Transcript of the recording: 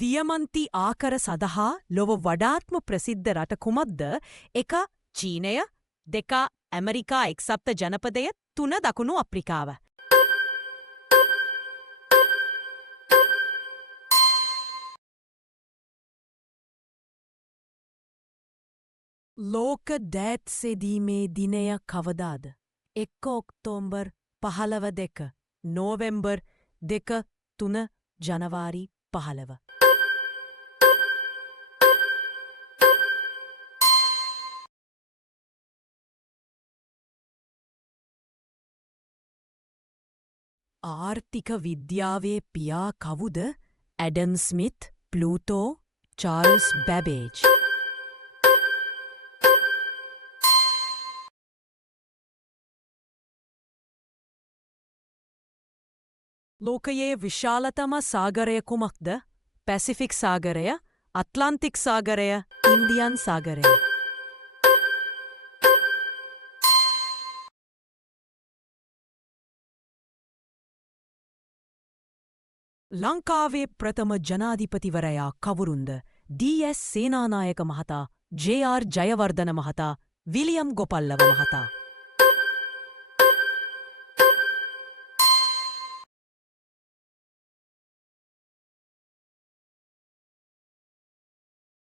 දියමන්ති ආකර සඳහා ලොව වඩාත්ම ප්‍රසිද්ධ රට කුමක්ද? 1 චීනය, 2 ඇමරිකා එක්සත් ජනපදය, 3 දකුණු අප්‍රිකාව. ලෝක දෑත් සෙදීමේ දිනය කවදාද? 1 ඔක්තෝබර් 15 නෝවෙම්බර් 2 3 ජනවාරි 15. ආර්ථික විද්‍යාවේ පියා කවුද? Adam Smith, Pluto, Charles Babbage. ලෝකයේ විශාලතම සාගරය කුමක්ද? පැසිෆික් සාගරය, අට්ලාන්ටික් සාගරය, ඉන්දියන් සාගරය. ලංකාවේ ප්‍රථම ජනාධිපතිවරයා කවුරුන්ද? ඩී.එස්. සේනානායක මහතා, ජේ.ආර්. ජයවර්ධන මහතා, විලියම් ගොපල්ලව මහතා.